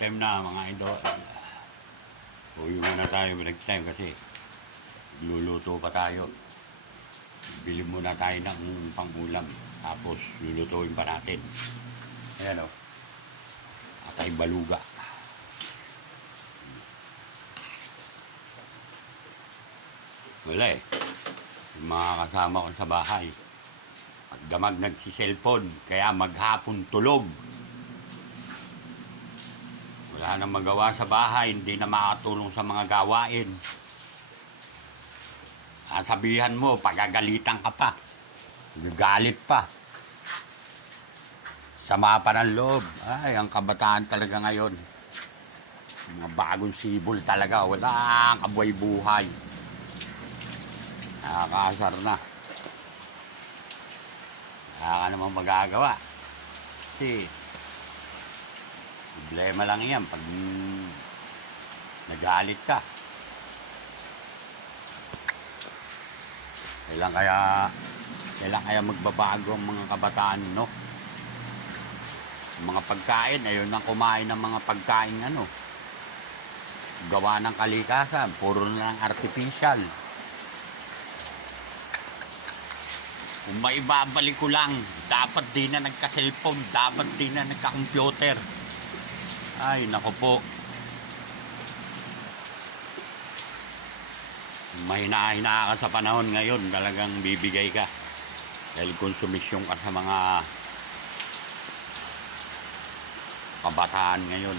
time na mga idol. Uwi muna tayo break time kasi luluto pa tayo. Bili muna tayo ng pangulam. Tapos lulutuin pa natin. Ayan o. Atay baluga. Wala eh. Yung mga kasama ko sa bahay. Magdamag nagsiselfon. Kaya maghapon tulog. Wala nang magawa sa bahay. Hindi na makatulong sa mga gawain. Sabihan mo, pagagalitan ka pa. Gagalit pa. Sama pa ng loob. Ay, ang kabataan talaga ngayon. Mga bagong sibol talaga. Wala kabuhay buhay. Nakakasar na. Wala ka namang magagawa. Kasi, problema lang yan pag nagalit ka. Kailan kaya magbabago ang mga kabataan, no? Mga pagkain, ayun nang kumain ng mga pagkain, gawa ng kalikasan, puro na lang artificial. Kung maibabalik ko lang, dapat di na nagka-cellphone, dapat di na nagka-computer. Ay, nako po. Mahina-hina ka sa panahon ngayon, talagang bibigay ka. Dahil konsumisyon ka sa mga kabataan ngayon.